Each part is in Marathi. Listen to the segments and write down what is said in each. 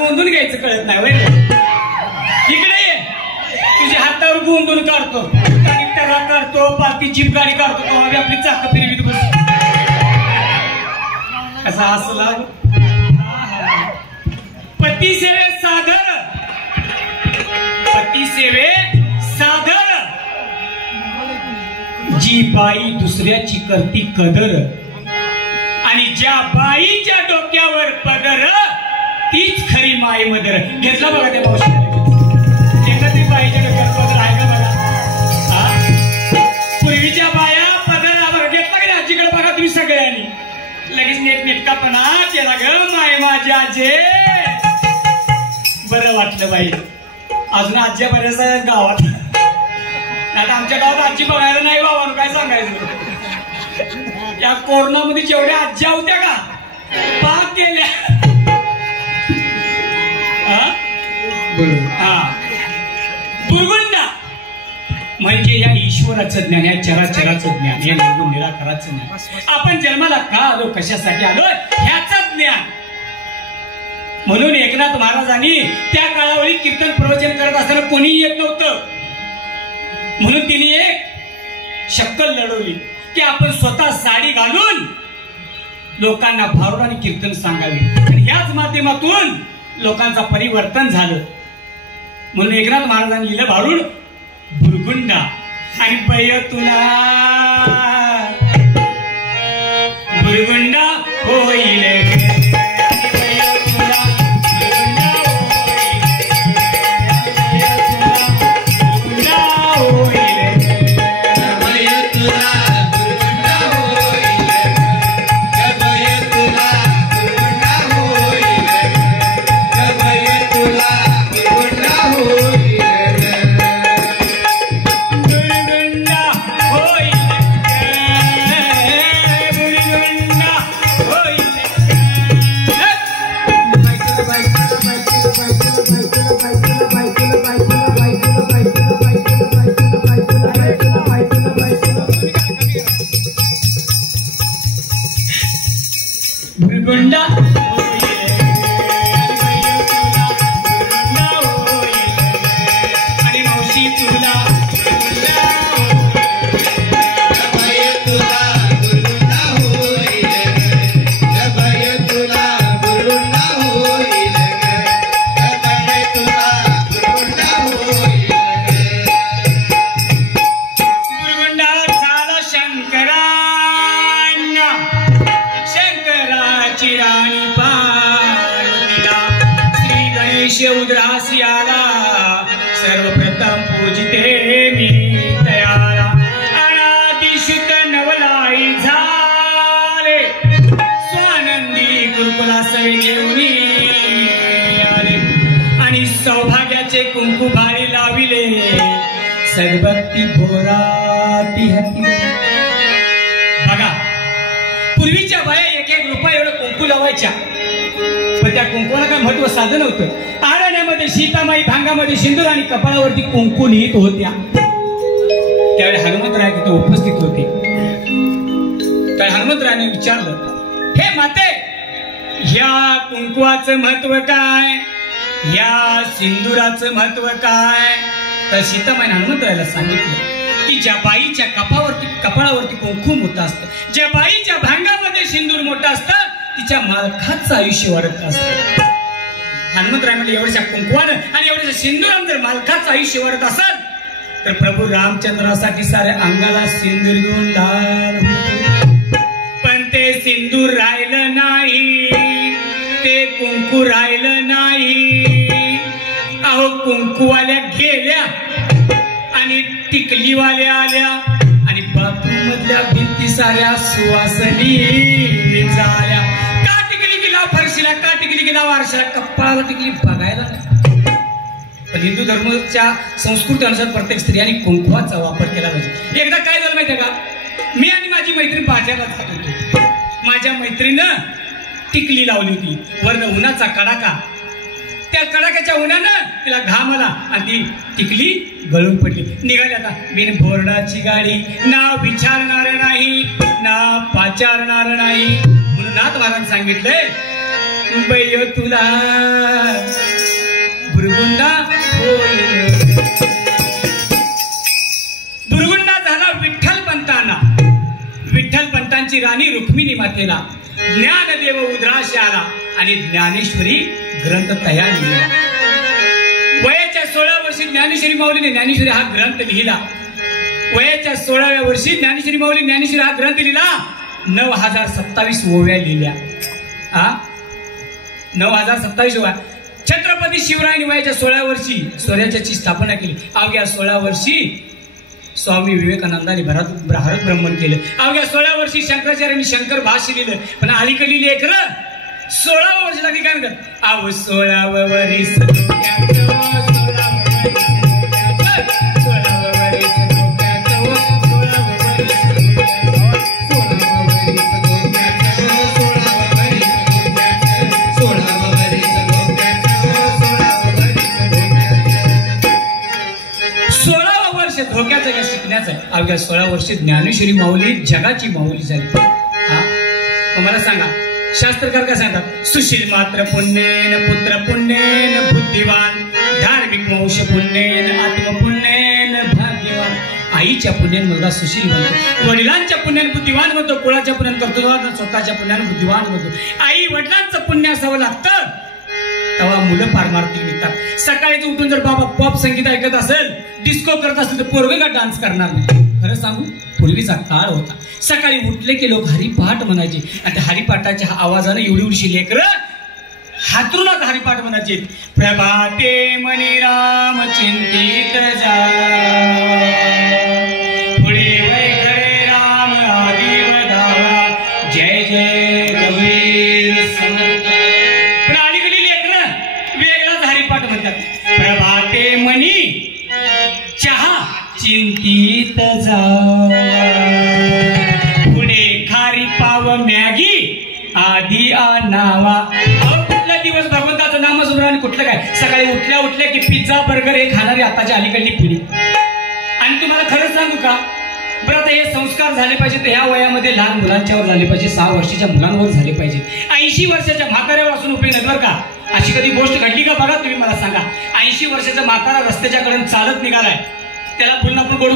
गोंधून घ्यायचं कळत नाही वय इकडे ये तुझ्या हातावर गोंधून काढतो आणि टरा काढतो पाती जीप गाडी काढतो तेव्हा आम्ही आपली चाक फिरवीत बसतो कसा हसला पती सेवे साधन पती सेवे साधन जी बाई दुसऱ्याची करती कदर आणि ज्या बाईच्या डोक्यावर पदर तीच खरी माय मदर घेतला बघा त्या मावशी एकत्री बाईच्या डोक्यावर पदर आहे का बघा पूर्वीच्या बाया पदर घेतला का आजीकडे बघा तुम्ही सगळ्यांनी लगेच नेटनेटकापणा केला ग माय माझ्या आजे बरं वाटलं बाई अजून आजी बऱ्याच आहेत गावात आता आमच्या गावात आजी बघायला नाही बाबा काय सांगायचं या कोरोनामध्ये जेवढ्या आजी होत्या का पाक केल्या बुरगुंडा म्हणजे या ईश्वराचं ज्ञान या चराचराचं ज्ञान या निर्गुण निराकाराचं ज्ञान आपण जन्माला का आलो कशासाठी आलो ह्याचं ज्ञान म्हणून एकनाथ महाराजांनी त्या काळावरी कीर्तन प्रवचन करत असताना कोणीही येत नव्हतं म्हणून तिने एक शक्कल लढवली की आपण स्वतः साडी घालून लोकांना भारूड आणि कीर्तन सांगावे आणि ह्याच माध्यमातून लोकांचं परिवर्तन झालं म्हणून एकनाथ महाराजांनी लिहिलं भारूड बुरगुंडा आणि बय तुला बुरगुंडा होईल सर्वप्रथम पूजिते मी तयारा अनादिशुत नवलाई झाले स्वानंदी गुरुकुला सवे घेऊन आले आणि सौभाग्याचे कुंकू भारी लाविले सद्भक्ती बोराती हती बघा पूर्वीच्या बाया एक एक रुपया एवढं कुंकू लावायच्या पण त्या कुंकूला काय महत्व साधं नव्हतं आरण्यामध्ये सीतामाई भांगामध्ये सिंदूर आणि कपाळावरती कुंकू लिहित होत्या त्यावेळी हनुमंतराय तिथे उपस्थित होते तर हनुमंतरायाने विचारलं हे माते ह्या कुंकुवाचं महत्व काय ह्या सिंदुराचं महत्व काय तर सीतामाईने हनुमंतरायाला सांगितलं की ज्या बाईच्या कपाळावरती कुंकू मोठं असतं ज्या बाईच्या भांगामध्ये सिंदूर मोठं असतं तिच्या मालकाचं आयुष्य वाढत असतं हनुमंतराय म्हणजे एवढ्या कुंकवानं आणि एवढ्या सिंदुरानं जर मालकाचं आयुष्य वाढत असेल तर प्रभू रामचंद्रासाठी साऱ्या अंगाला सिंदूर घेऊन लाल पण ते सिंदूर राहिलं नाही ते कुंकू राहिलं नाही अहो कुंकूवाल्या गेल्या आणि टिकलीवाल्या आल्या आणि बाथरूम मधल्या भिंती साऱ्या सुवासनी झाल्या का टिकली गेला फरशीला का टिकली गेला वारशाला कपाळाला टिकली बघायला पण हिंदू धर्माच्या संस्कृती अनुसार प्रत्येक स्त्रियांनी कुंकवाचा वापर केला पाहिजे एकदा काय झालं माहितीये का मी आणि माझी मैत्रीण बाजारात जात होतो माझ्या मैत्रीनं टिकली लावली होती वरनं उन्हाचा कडाका त्या कडाक्याच्या उन्हानं तिला घाम आला आणि ती टिकली गळून पडली निघाली आता बिन बोर्डाची गाडी ना विचारणार नाही ना पाचारणार नाही म्हणून नाथ महाराज सांगितलंय बैय तुला मातेला ज्ञानदेव उद्राशी आला आणि ज्ञानेश्वरी ग्रंथ तयार लिहिला. वयाच्या 16 वर्षी ज्ञानेश्वरी माऊलीने ज्ञानेश्वरी हा ग्रंथ लिहिला. वयाच्या 16व्या वर्षी ज्ञानेश्वरी माऊली ज्ञानेश्वरी हा ग्रंथ लिहिला. 9027 ओव्या लिहिल्या. 9027 ओव्या. छत्रपती शिवरायांनी वयाच्या 16 वर्षी स्वराज्याची स्थापना केली. अवघ्या 16 वर्षी स्वामी विवेकानंदांनी भारत भ्रमण केलं. अवघ्या 16 वर्षी शंकराचार्यांनी शंकर भाष्य लिहिलं. पण अलीकडली लेकरं 16 वर्ष लागली काय म्हणतात, अहो 16 वर्ष धोक्याचं का शिकण्याचं. अवघ्या 16 वर्षी ज्ञानेश्वरी माऊली जगाची माऊली झाली. मला सांगा शास्त्रकार काय सांगतात, सुशील मात्र पुण्येन पुत्र पुण्येन बुद्धिवान धार्मिक वंश पुण्येन आत्मपुण्येन भाग्यवान. आईच्या पुण्याने मुलगा सुशील बनतो, वडिलांच्या पुण्याने बुद्धिवान बनतो, कुळाच्या पुण्याने कर्तृत्ववान, स्वतःच्या पुण्याने बुद्धिवान बनतो. आई वडिलांचं पुण्य असावं लागतं तेव्हा मुलं पारमार्थिक निघतात. सकाळीच उठून जर बाबा पॉप संगीत ऐकत असेल, डिस्को करत असेल तर पोरगं का डान्स करणार नाही. खरं सांगू, पूर्वीचा काळ होता. सकाळी उठले की लोक हरिपाठ म्हणायचे आणि त्या हरिपाठाच्या आवाजाने एवढी लेकरं हातरूनच हरिपाठ म्हणायचे. प्रभाते मनी राम चिंतित जा, पुढे वैखरे राम आदि वधावा, जय जय कबीर समर्थ. पण अलीकडे लेकरं वेगळाच हरिपाठ म्हणतात. प्रभाते मनी चहा चिंतित जा, पुढे खारी पाव मॅगी आधी आणावा. कुठला दिवस भगवंताचं नाम सुरू आणि कुठलं काय. सकाळी उठल्या की पिझ्झा बर्गर हे खाणारी आताच्या अलीकडली पिढी. आणि तुम्हाला खरंच सांगू का, बरं आता हे संस्कार झाले पाहिजे तर ह्या वयामध्ये लहान मुलांच्यावर झाले पाहिजे, 6 वर्षाच्या मुलांवर झाले पाहिजे. 80 वर्षाच्या म्हाताऱ्यावर असून उपयोग नाही बरं का. अशी कधी गोष्ट घडली का बघा तुम्ही, मला सांगा. 80 वर्षाचा म्हातारा रस्त्याच्या कडून चालत निघालाय, त्याला पुन्हा आपण गोड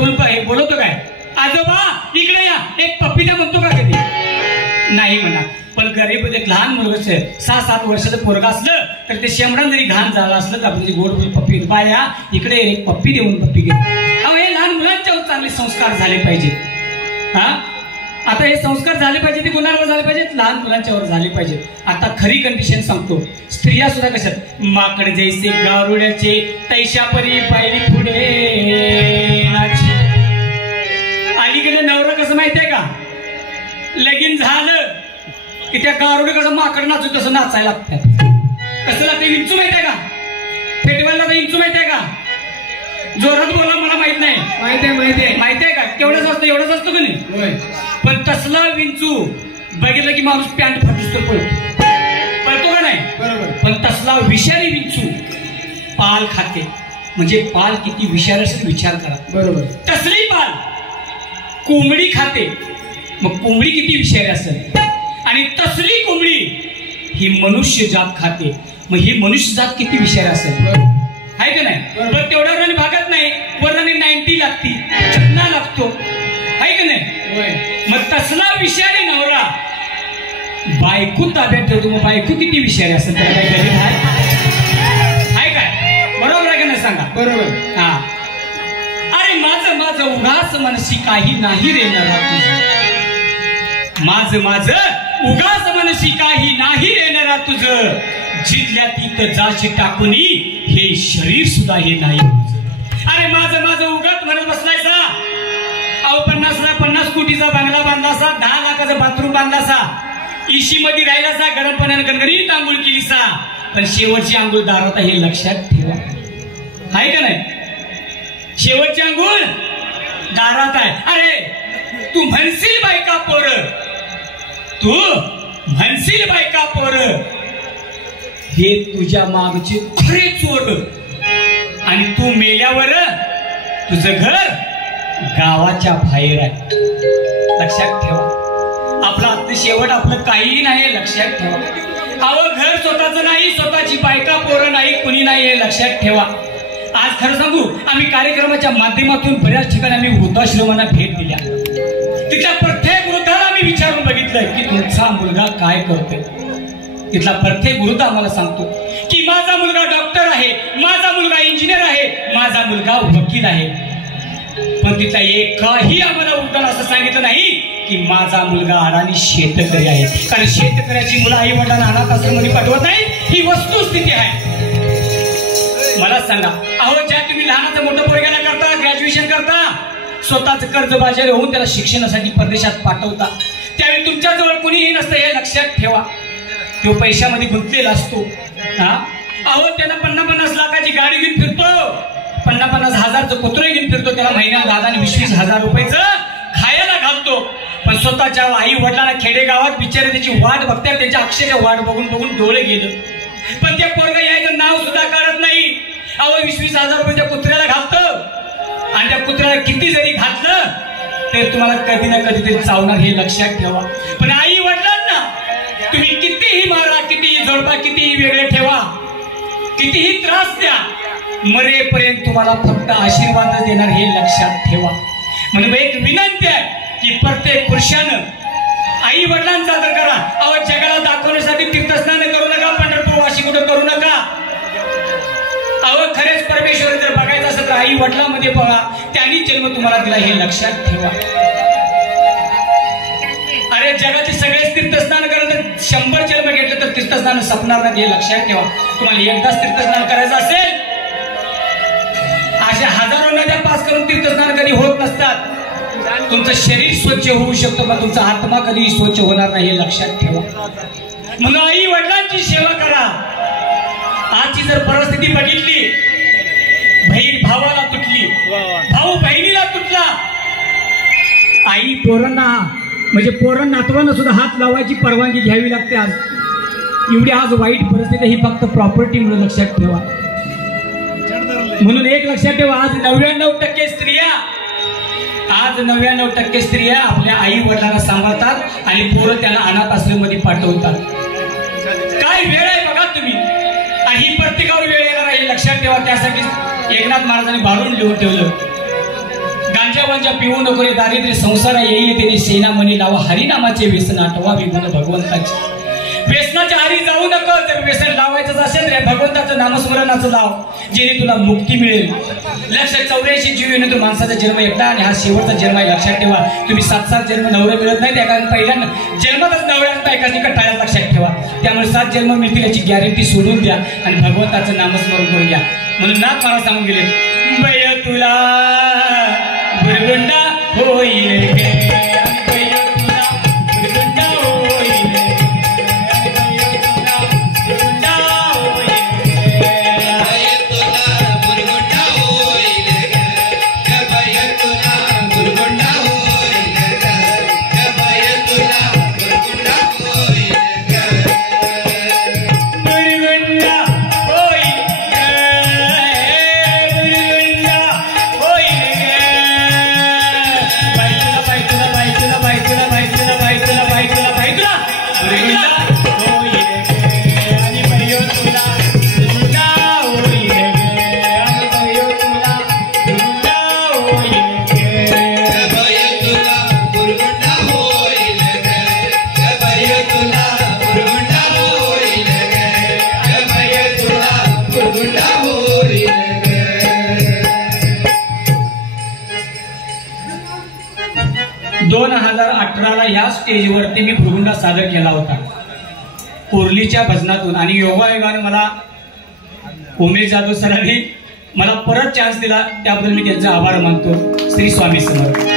बोलवतो काय, आजोबा इकडे या, एक पप्पी द्या म्हणतो का कधी? नाही म्हणा. पण गरीब एक लहान मुलगा 6-7 वर्षाचं पोरगा असलं तर ते शेमडा जरी घाण झाला असलं तर आपण गोड बोल पप्पी बाया इकडे एक पप्पी देऊन पप्पी घे. अहो हे लहान मुलांच्यावर चांगले संस्कार झाले पाहिजे. आता हे संस्कार झाले पाहिजे ते कोणावर झाले पाहिजेत, लहान मुलांच्यावर झाले पाहिजे. आता खरी कंडिशन सांगतो, स्त्रिया सुद्धा कशात, माकड जैसे गारुड्याचे तैशा परी पायरी पुढे. अलीकडे नवरा कसं माहितीये का, लगीन झालं की त्या गारुडे कसं माकड नाचू तसं नाचायला लागतात. कसं लागतं विंचू माहितीये का, फेटेवायला विंचू माहितीये का, जोरात बोला मला माहित नाही. माहितीये का केवढंच असतं, एवढंच असतं का नाही. पण तसला विंचू बघितलं की माणूस पॅन्ट फाटूस तर पळतो का नाही. बरोबर. पण तसला विषारी विंचू पाल खाते. म्हणजे पाल किती विषारी असेल विचार करा. बरोबर. तसली पाल कोंबडी खाते, मग कोंबडी किती विषारी असेल. आणि तसली कोंबडी ही मनुष्य जात खाते, मग ही मनुष्य जात किती विषारी असेल. आहे का नाही. पण तेवढ्या वराने भागत नाही, वराने 90 लागती, चटना लागतो. आहे का नाही. मग तसला विषारी नवरा बायको ताब्यात ठेवतो, मग बायको किती विषारी असेल. त्याला काही गरज आहे काय. बरोबर आहे का नाही सांगा. बरोबर. हा. अरे माझं उगाच मनशी काही नाही रे नरा तुझं, माझं उगाच मनशी काही नाही रे नरा तुझं, जिथल्या तिथं जाशी टाकूनी हे शरीर सुद्धा हे नाही. अरे माझं उगाच म्हणत बसलायसा. अहो 50 कोटीचा बंगला बांधलासा, 10 लाखाचा बाथरूम बांधलासा, इशी मध्ये राहिलासा, गरम पाण्याने गणगणीत आंघोळ केलीसा, पण शेवटची आंघोळ दारात हे लक्षात ठेवा. आहे का नाही. शेवटची आंघोळ दारात आहे. अरे तू म्हणशील बायका पोर, तू म्हणशील बायका पोर, हे तुझ्या मागचे खरे चोर. आणि तू मेल्यावर तुझं घर गावाच्या बाहेर आहे. लक्षात ठेवा. आपला आत्म शेवट आपलं काही नाही, लक्षात ठेवा. अहो घर स्वतःच नाही, स्वतःची बायका पोरं नाही, कुणी नाही, हे लक्षात ठेवा. आज खरं सांगू, आम्ही कार्यक्रमाच्या माध्यमातून बऱ्याच ठिकाणी आम्ही वृद्धाश्रमांना भेट दिल्या. तिथल्या प्रत्येक वृद्धाला आम्ही विचारून बघितलंय की तुमचा मुलगा काय करतोय. तिथला प्रत्येक गुरु आम्हाला सांगतो की माझा मुलगा डॉक्टर आहे, माझा मुलगा इंजिनियर आहे, माझा मुलगा वकील आहे. पण तिथला एकही आम्हाला उलटून असं सांगितलं नाही की माझा मुलगा अडाणी शेतकरी आहे. कारण शेतकऱ्याची मुलं आई वडिलांना अनाथ आश्रममध्ये पाठवत नाही, ही वस्तुस्थिती आहे. मला सांगा, अहो ज्या तुम्ही लहानाचं मोठं पोरग्याला करता, ग्रॅज्युएशन करता, स्वतःच कर्ज बाजारी होऊन त्याला शिक्षणासाठी परदेशात पाठवता, त्यावेळी तुमच्याजवळ कुणीही नसतं हे लक्षात ठेवा. तो पैशामध्ये गुंतलेला असतो. अहो त्याला 50-50 लाखाची गाडी घेऊन फिरतो, 50-50 हजारचं कुत्रं घेऊन फिरतो, त्याला महिन्यात 10 आणि 20-20 हजार रुपयाचं खायला घालतो. पण स्वतःच्या आई वडिलांना खेडेगावात बिचारे त्याची वाट बघतात, त्यांच्या अक्षरच्या वाट बघून बघून डोळे गेलं. पण त्या पोरगा यायचं नाव सुद्धा काढत नाही. अहो 20-20 हजार रुपये त्या कुत्र्याला घालतं, आणि त्या कुत्र्याला किती जरी घातलं तर तुम्हाला कधी ना कधीतरी चावणार हे लक्षात ठेवा. पण आई वडिलांना तुम्ही कितीही मारा, कितीही जोडपा, कितीही वेगळे ठेवा, कितीही त्रास द्या, मरेपर्यंत तुम्हाला फक्त आशीर्वादच देणार हे लक्षात ठेवा. म्हणून एक विनंती आहे की प्रत्येक पुरुषानं आई वडिलांचा आदर करा. अहो जगाला दाखवण्यासाठी तीर्थस्नान करू नका, पंढरपूर वाशी कुठं करू नका. अहो खरेच परमेश्वर जर बघायचं असेल तर आई वडिलांमध्ये बघा, त्यांनी जन्म तुम्हाला दिला हे लक्षात ठेवा. अरे जगाचे सगळेच तीर्थस्नान करत 100 जन्म घेतले तर तीर्थस्नान संपणार नाही हे लक्षात ठेवा. तुम्हाला एकदाच तीर्थस्नान करायचं असेल, अशा हजारो नद्या पास करून तीर्थस्नान कधी होत नसतात. तुमचं शरीर स्वच्छ होऊ शकतं पण तुमचा आत्मा कधी स्वच्छ होणार नाही हे लक्षात ठेवा. म्हणून आई वडिलांची सेवा करा. आजची जर परिस्थिती बघितली, बहीण भावाला तुटली, भाऊ बहिणीला तुटला, आई पोरांना म्हणजे पोरण नातवांना सुद्धा हात लावायची परवानगी घ्यावी लागते. आज एवढी आज वाईट परिस्थिती ही फक्त प्रॉपर्टी म्हणून लक्षात ठेवा. म्हणून एक लक्षात ठेवा, आज 99% स्त्रिया आपल्या आई वडिलांना सांभाळतात आणि पोरं त्यांना अनाथ आश्रममध्ये पाठवतात. काय वेळ आहे बघा तुम्ही, आणि ही प्रत्येकावर वेळ येणार आहे लक्षात ठेवा. त्यासाठी एकनाथ महाराजांनी भारून लिहून ठेवलं, गांजा वांजा पिऊ नको रे दारिद्र्य संसार येईल त्याने सेनामणी लावा, हरिनामाचे व्यसन आठवा विगुण भगवंताचे. व्यसनाच्या आरी जाऊ नको. जर व्यसन लावायचं असेल रे भगवंताचं नामस्मरणाचं लाव, जेणे तुला मुक्ती मिळेल. 184 जीव येणे तो माणसाचा जन्म एकदा आणि हा शेवटचा जन्म आहे लक्षात ठेवा. तुम्ही 7 जन्म नवरे मिळत नाही, त्या कारण पहिल्या जन्मातच नवऱ्या बायकांनी कटाळ्यात लक्षात ठेवा. त्यामुळे 7 जन्म मिळतील याची गॅरंटी सोडून द्या आणि भगवंताचं नामस्मरण करून घ्या. म्हणून नाथ मला सांगून गेले, बय तुला भुरगुंडा होईल या स्टेजवरती मी भुरुंडा सादर केला होता कोरलीच्या भजनातून. आणि योगायोगाने मला उमेश जाधव सरांनी मला परत चान्स दिला, त्याबद्दल मी त्यांचा आभार मानतो. श्री स्वामी समर्थ.